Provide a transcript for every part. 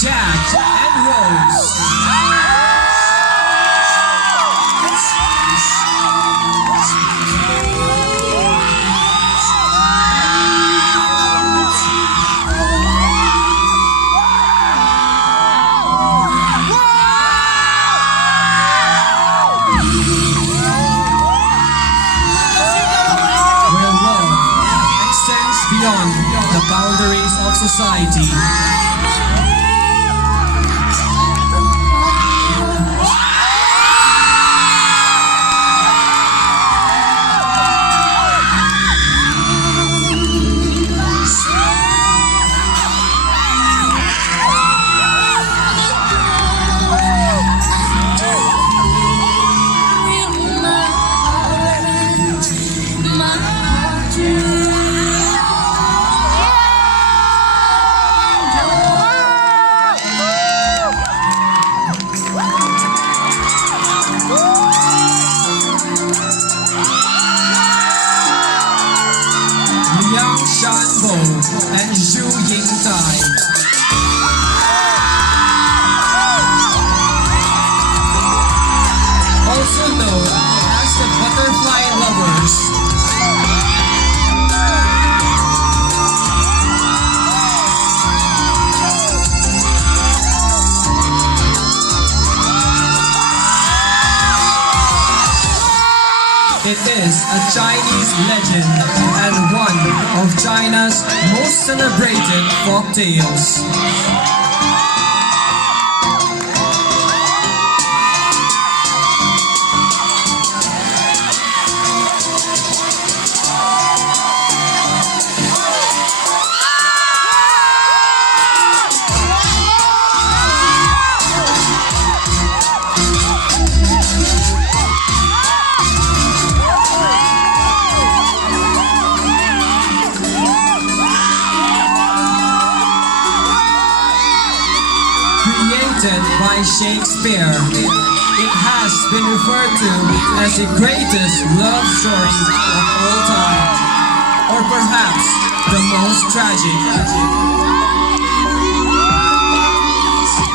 Jack and Rose. Where love extends beyond the boundaries of society. Liang Shanbo and Zhu Yingtai. Also known as the Butterfly Lovers. It is a Chinese legend and one of China's most celebrated folk tales. Created by Shakespeare, it has been referred to as the greatest love story of all time, or perhaps the most tragic.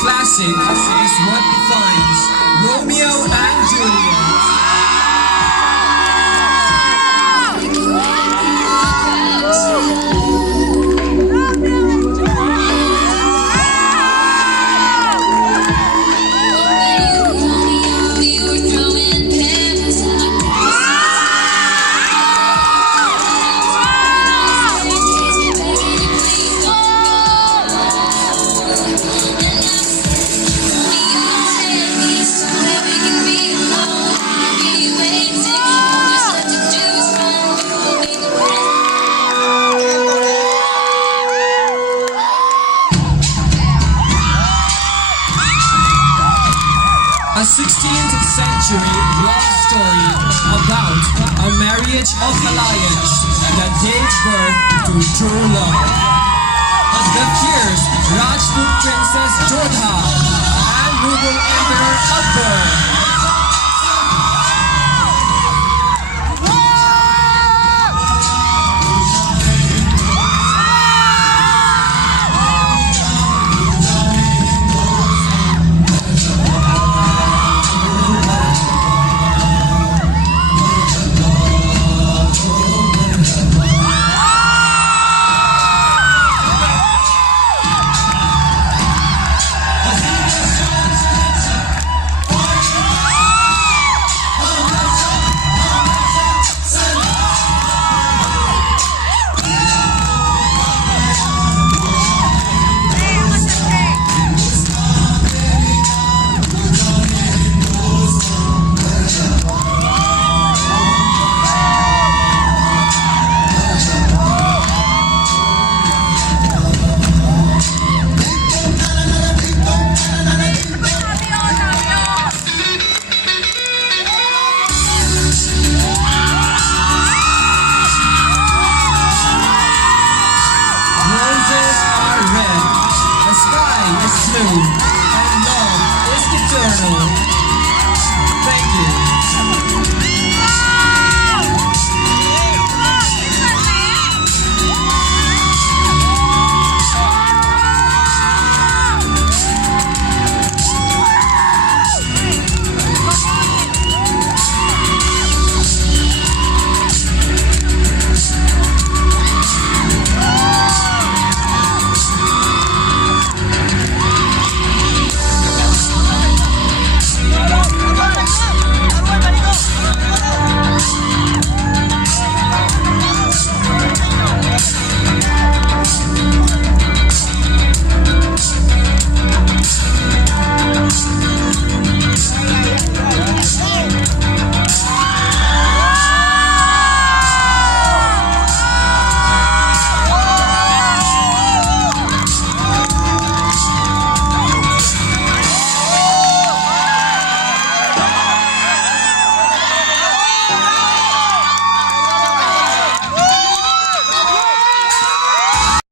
Classic is what defines Romeo and Juliet. A 16th century love story about a marriage of alliance that gave birth to true love. The fierce Rajput Princess Jodha and Mughal Emperor Akbar.